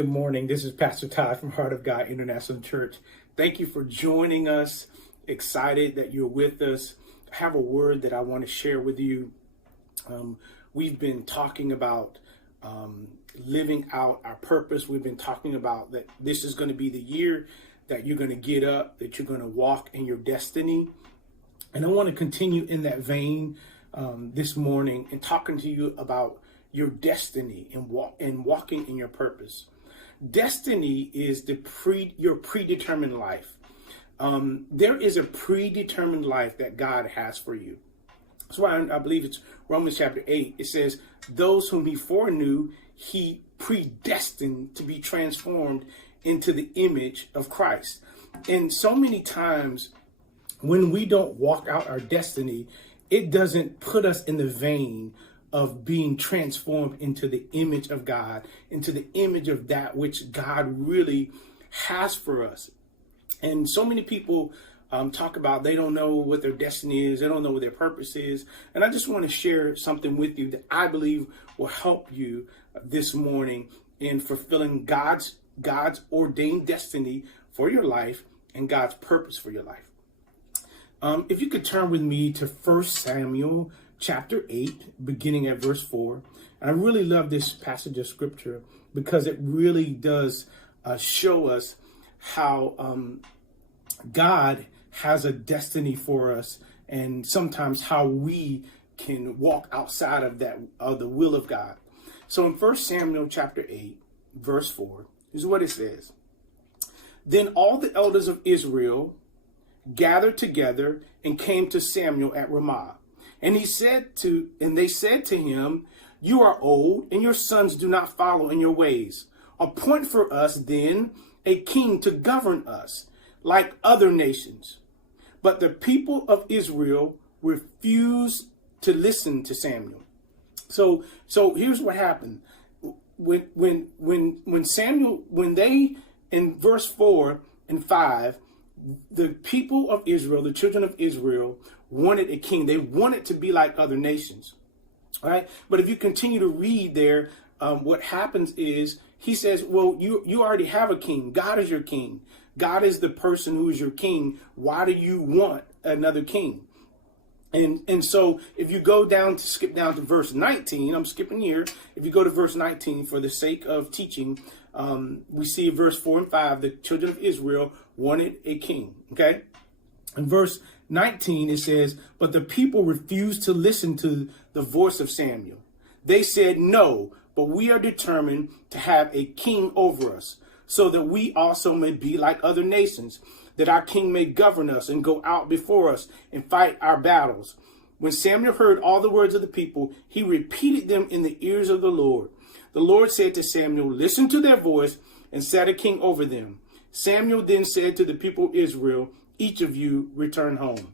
good morning. This is Pastor Todd from Heart of God International Church. Thank you for joining us. Excited that you're with us. I have a word that I want to share with you. We've been talking about living out our purpose. We've been talking about that this is going to be the year that you're going to get up, that you're going to walk in your destiny. And I want to continue in that vein this morning and talking to you about your destiny and walking in your purpose. Destiny is your predetermined life. There is a predetermined life that God has for you. That's why I believe it's Romans chapter 8. It says, those whom he foreknew, he predestined to be transformed into the image of Christ. And so many times when we don't walk out our destiny, it doesn't put us in the vein of being transformed into the image of God, into the image of that which God really has for us. And so many people talk about they don't know what their destiny is. They don't know what their purpose is. And I just want to share something with you that I believe will help you this morning in fulfilling God's ordained destiny for your life and God's purpose for your life. If you could turn with me to 1 Samuel chapter 8, beginning at verse 4. And I really love this passage of scripture because it really does show us how God has a destiny for us, and sometimes how we can walk outside of that, of the will of God. So in 1 Samuel chapter 8, verse 4, is what it says. Then all the elders of Israel gathered together and came to Samuel at Ramah. And they said to him, you are old, and your sons do not follow in your ways. Appoint for us then a king to govern us, like other nations. But the people of Israel refused to listen to Samuel. So here's what happened. When Samuel, in verse 4 and 5, the people of Israel, the children of Israel, wanted a king. They wanted to be like other nations, right? But if you continue to read there, what happens is he says, well, you already have a king. God is your king. God is the person who is your king. Why do you want another king? And so if you skip down to verse 19, I'm skipping here. If you go to verse 19, for the sake of teaching, we see verse 4 and 5, the children of Israel wanted a king. Okay. In verse 19, it says, but the people refused to listen to the voice of Samuel. They said, no, but we are determined to have a king over us, so that we also may be like other nations, that our king may govern us and go out before us and fight our battles. When Samuel heard all the words of the people, he repeated them in the ears of the Lord. The Lord said to Samuel, listen to their voice and set a king over them. Samuel then said to the people of Israel, each of you return home.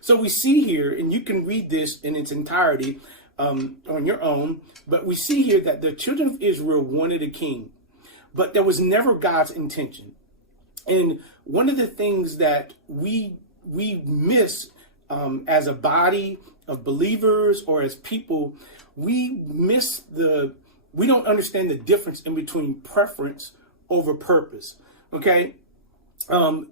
So we see here, and you can read this in its entirety on your own, but we see here that the children of Israel wanted a king, but that was never God's intention. And one of the things that we miss as a body of believers or as people, we don't understand the difference in between preference over purpose. Okay.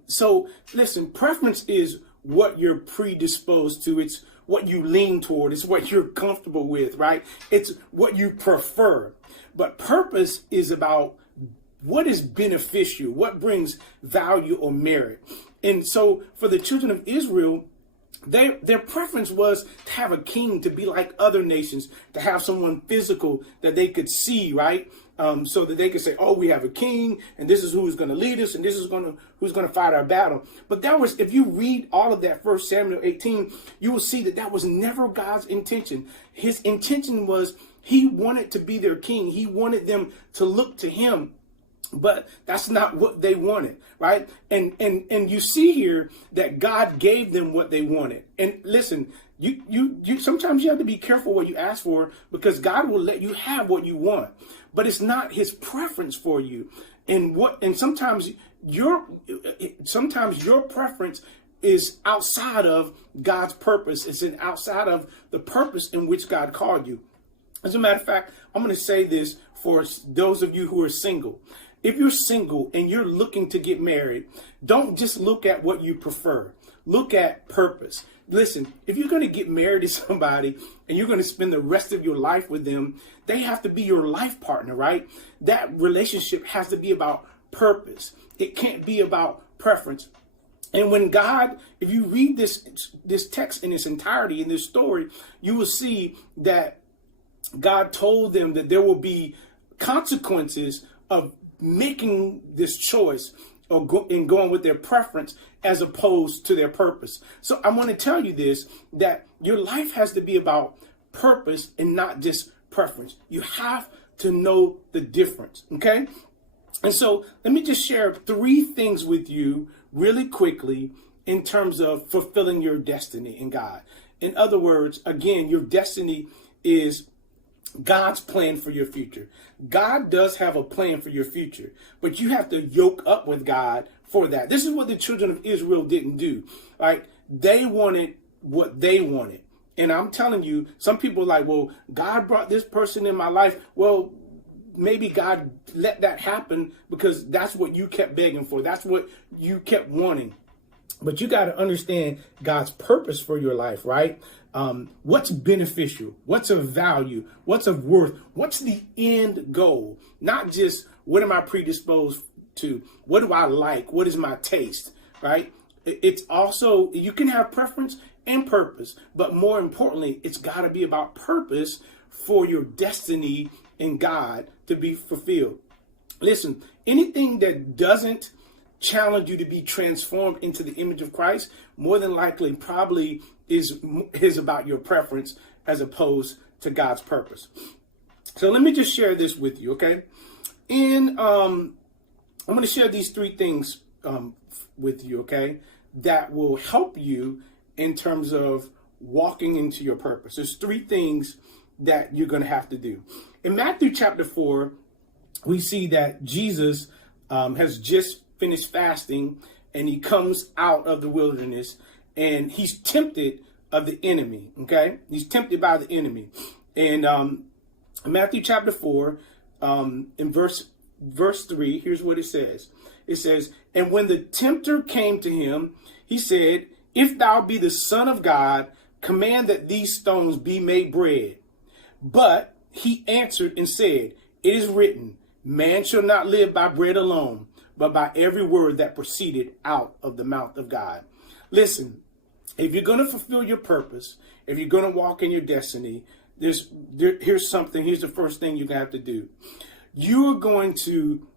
So listen, preference is what you're predisposed to. It's what you lean toward. It's what you're comfortable with, right? It's what you prefer. But purpose is about what is beneficial, what brings value or merit. And so for the children of Israel, their preference was to have a king, to be like other nations, to have someone physical that they could see, right? So that they could say, oh, we have a king, and this is who's going to lead us, and this is who's going to fight our battle. But that was, if you read all of that 1 Samuel 18, you will see that was never God's intention. His intention was he wanted to be their king. He wanted them to look to him. But that's not what they wanted, right? And you see here that God gave them what they wanted. And listen, you sometimes you have to be careful what you ask for, because God will let you have what you want, but it's not his preference for you. And sometimes your preference is outside of God's purpose. It's outside of the purpose in which God called you. As a matter of fact, I'm going to say this for those of you who are single. If you're single and you're looking to get married, don't just look at what you prefer. Look at purpose. Listen, if you're going to get married to somebody and you're going to spend the rest of your life with them, they have to be your life partner, right? That relationship has to be about purpose. It can't be about preference. And when God, if you read this text in its entirety, in this story, you will see that God told them that there will be consequences of making this choice and going with their preference as opposed to their purpose. So I want to tell you this, that your life has to be about purpose and not just preference. You have to know the difference, okay? And so let me just share 3 things with you really quickly in terms of fulfilling your destiny in God. In other words, again, your destiny is God's plan for your future. God does have a plan for your future, but you have to yoke up with God for that. This is what the children of Israel didn't do. Like, they wanted what they wanted. And I'm telling you, some people are like, well, God brought this person in my life. Well, maybe God let that happen because that's what you kept begging for. That's what you kept wanting. But you got to understand God's purpose for your life, right? What's beneficial? What's of value? What's of worth? What's the end goal? Not just what am I predisposed to? What do I like? What is my taste, right? It's also, you can have preference and purpose, but more importantly, it's got to be about purpose for your destiny in God to be fulfilled. Listen, anything that doesn't challenge you to be transformed into the image of Christ, more than likely probably is about your preference as opposed to God's purpose. So let me just share this with you, okay? I'm going to share these 3 things with you, okay, that will help you in terms of walking into your purpose. There's 3 things that you're going to have to do. In Matthew chapter 4, we see that Jesus has just finished fasting and he comes out of the wilderness and he's tempted of the enemy. Okay. He's tempted by the enemy. And Matthew chapter 4, in verse 3, here's what it says. It says, and when the tempter came to him, he said, if thou be the Son of God, command that these stones be made bread. But he answered and said, it is written, man shall not live by bread alone, but by every word that proceeded out of the mouth of God. Listen, if you're going to fulfill your purpose, if you're going to walk in your destiny, here's the first thing you're going to have to do. You are going to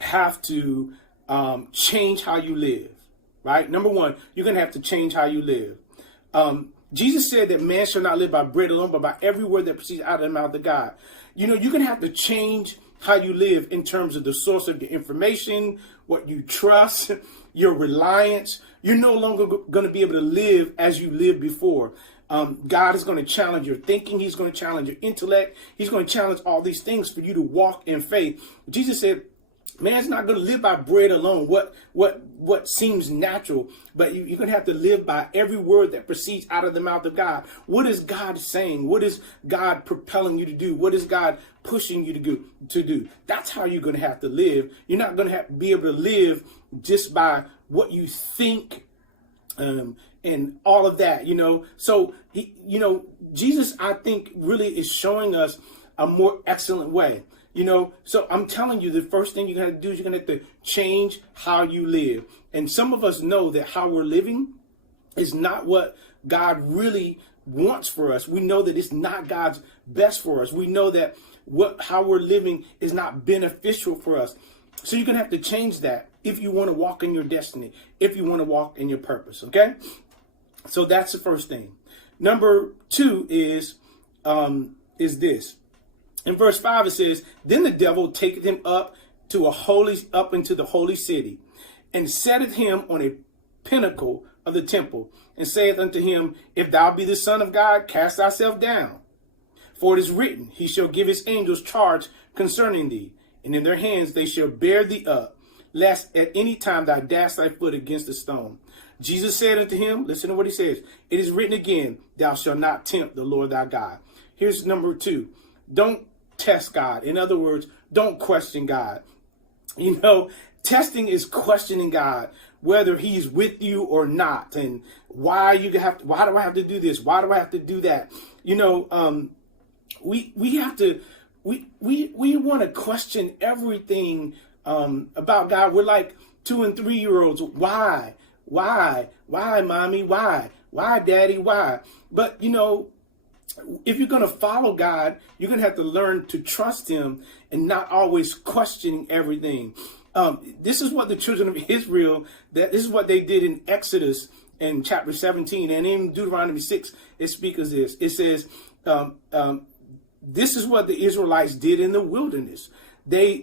have to change how you live, right? Number 1, you're going to have to change how you live. Jesus said that man shall not live by bread alone, but by every word that proceeds out of the mouth of God. You know, you're going to have to change how you live in terms of the source of your information, what you trust, your reliance. You're no longer going to be able to live as you lived before. God is going to challenge your thinking. He's going to challenge your intellect. He's going to challenge all these things for you to walk in faith. Jesus said, man's not going to live by bread alone, what seems natural, but you're going to have to live by every word that proceeds out of the mouth of God. What is God saying? What is God propelling you to do? What is God pushing you to do? That's how you're going to have to live. You're not going to be able to live just by what you think and all of that, you know. So, Jesus, I think, really is showing us a more excellent way. You know, so I'm telling you, the first thing you're going to do is you're going to have to change how you live. And some of us know that how we're living is not what God really wants for us. We know that it's not God's best for us. We know that how we're living is not beneficial for us. So you're going to have to change that if you want to walk in your destiny, if you want to walk in your purpose. OK, so that's the first thing. Number 2 is this. In verse 5, it says, then the devil taketh him up into the holy city, and setteth him on a pinnacle of the temple, and saith unto him, if thou be the Son of God, cast thyself down. For it is written, he shall give his angels charge concerning thee, and in their hands they shall bear thee up, lest at any time thou dash thy foot against a stone. Jesus said unto him, listen to what he says, it is written again, thou shalt not tempt the Lord thy God. Here's number 2. Don't test God. In other words, don't question God. You know, testing is questioning God, whether he's with you or not, and why do I have to do this? Why do I have to do that? You know, we want to question everything about God. We're like 2 and 3 year olds. Why, mommy? Why, daddy? Why? But you know, if you're going to follow God, you're going to have to learn to trust him and not always questioning everything. This is what the children of Israel, this is what they did in Exodus in chapter 17, and in Deuteronomy 6, it speaks of this. It says, this is what the Israelites did in the wilderness. They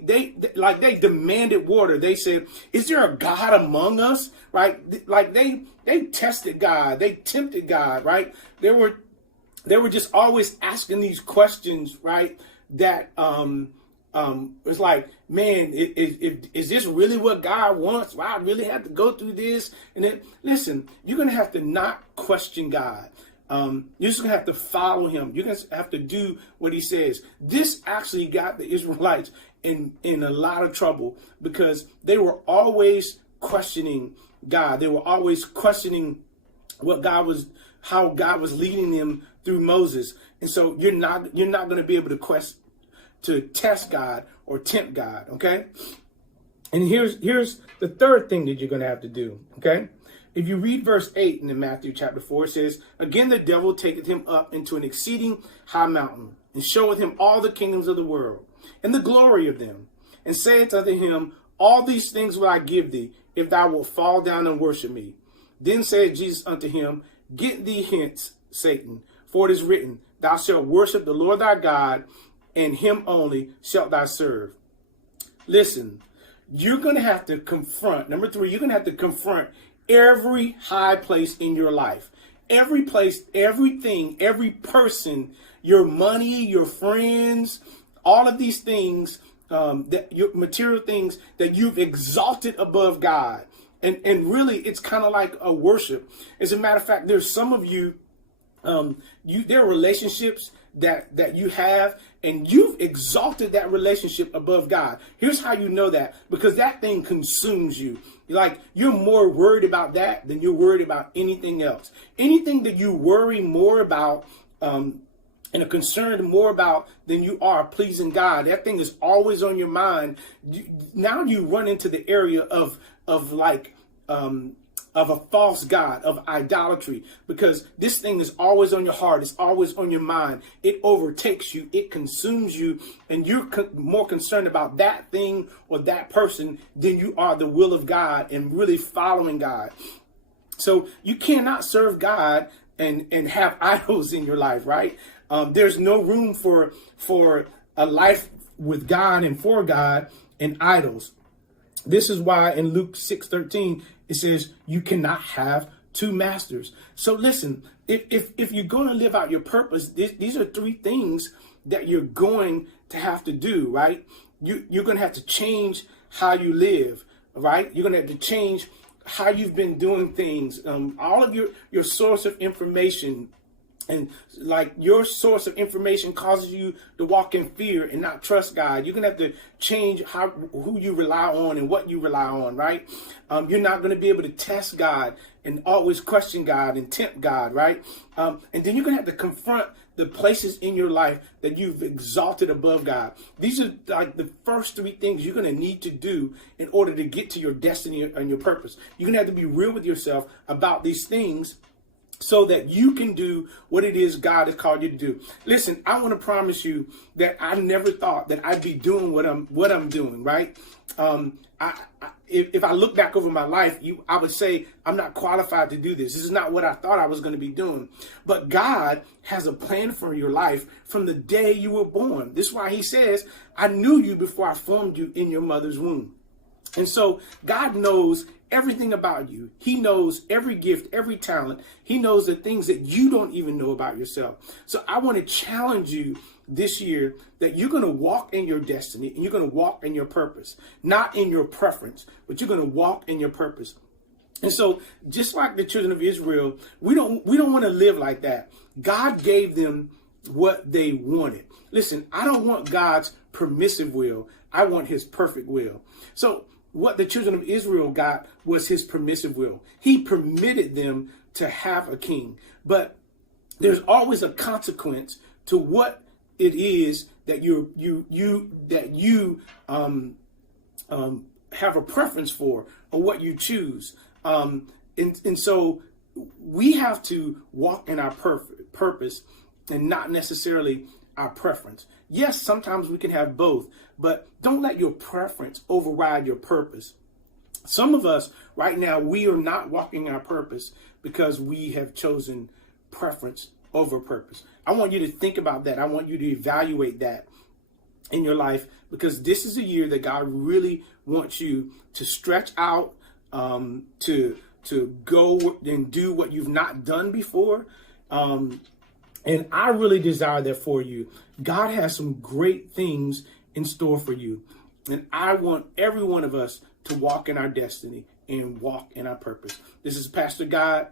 demanded water. They said, is there a God among us? Right? Like they tested God. They tempted God, right? They were just always asking these questions, right? That it's like, man, is this really what God wants? Why I really have to go through this? And then, listen, you're going to have to not question God. You're just going to have to follow him. You're going to have to do what he says. This actually got the Israelites in a lot of trouble because they were always questioning God. They were always questioning how God was leading them through Moses. And so you're not going to be able to test God or tempt God, okay? And here's the third thing that you're going to have to do, okay? If you read verse 8 in Matthew chapter 4, it says, again the devil taketh him up into an exceeding high mountain, and showeth him all the kingdoms of the world, and the glory of them, and saith unto him, all these things will I give thee, if thou wilt fall down and worship me. Then said Jesus unto him, get thee hence, Satan, for it is written, thou shalt worship the Lord thy God, and him only shalt thou serve. Listen, you're going to have to confront, number 3, you're going to have to confront every high place in your life. Every place, everything, every person, your money, your friends, all of these things, that your material things that you've exalted above God. And really, it's kind of like a worship. As a matter of fact, there's some of you, there are relationships that you have, and you've exalted that relationship above God. Here's how you know that, because that thing consumes you. You're more worried about that than you're worried about anything else. Anything that you worry more about, and are concerned more about than you are pleasing God, that thing is always on your mind. Now you run into the area of a false god, of idolatry, because this thing is always on your heart. It's always on your mind. It overtakes you. It consumes you. And you're more concerned about that thing or that person than you are the will of God and really following God. So you cannot serve God and have idols in your life, right? There's no room for a life with God and for God and idols. This is why in Luke 6:13, it says you cannot have two masters. So listen, if you're going to live out your purpose, these are 3 things that you're going to have to do, right? You're going to have to change how you live, right? You're going to have to change how you've been doing things. All of your source of information, and like your source of information causes you to walk in fear and not trust God. You're going to have to change who you rely on and what you rely on, right? You're not going to be able to test God and always question God and tempt God, right? And then you're going to have to confront the places in your life that you've exalted above God. These are like the first 3 things you're going to need to do in order to get to your destiny and your purpose. You're going to have to be real with yourself about these things, so that you can do what it is God has called you to do. Listen, I want to promise you that I never thought that I'd be doing what I'm doing, right? If I look back over my life, I would say I'm not qualified to do this. This is not what I thought I was going to be doing. But God has a plan for your life from the day you were born. This is why he says, I knew you before I formed you in your mother's womb. And so God knows everything about you. He knows every gift, every talent. He knows the things that you don't even know about yourself. So I want to challenge you this year that you're going to walk in your destiny and you're going to walk in your purpose, not in your preference, but you're going to walk in your purpose. And so just like the children of Israel, we don't want to live like that. God gave them what they wanted. Listen, I don't want God's permissive will. I want his perfect will. So what the children of Israel got was his permissive will. He permitted them to have a king. But there's always a consequence to what it is that you have a preference for, or what you choose. And so we have to walk in our purpose and not necessarily our preference. Yes, sometimes we can have both, but don't let your preference override your purpose. Some of us right now, we are not walking our purpose because we have chosen preference over purpose. I want you to think about that. I want you to evaluate that in your life, because this is a year that God really wants you to stretch out, to go and do what you've not done before. And I really desire that for you. God has some great things in store for you. And I want every one of us to walk in our destiny and walk in our purpose. This is Pastor Todd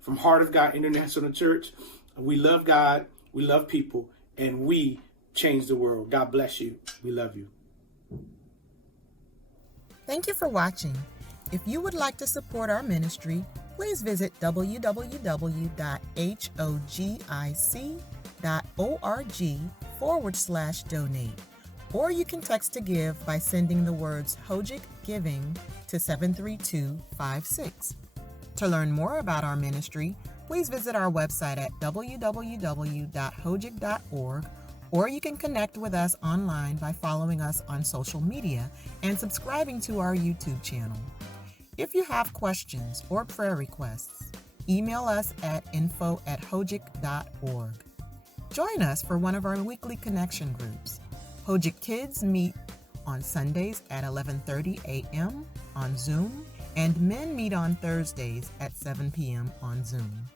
from Heart of God International Church. We love God, we love people, and we change the world. God bless you. We love you. Thank you for watching. If you would like to support our ministry, please visit www.hogic.org/donate. Or you can text to give by sending the words HOGIC Giving to 73256. To learn more about our ministry, please visit our website at www.hogic.org, or you can connect with us online by following us on social media and subscribing to our YouTube channel. If you have questions or prayer requests, email us at info@hogic.org. Join us for one of our weekly connection groups. HOGIC Kids meet on Sundays at 11:30 a.m. on Zoom, and men meet on Thursdays at 7 p.m. on Zoom.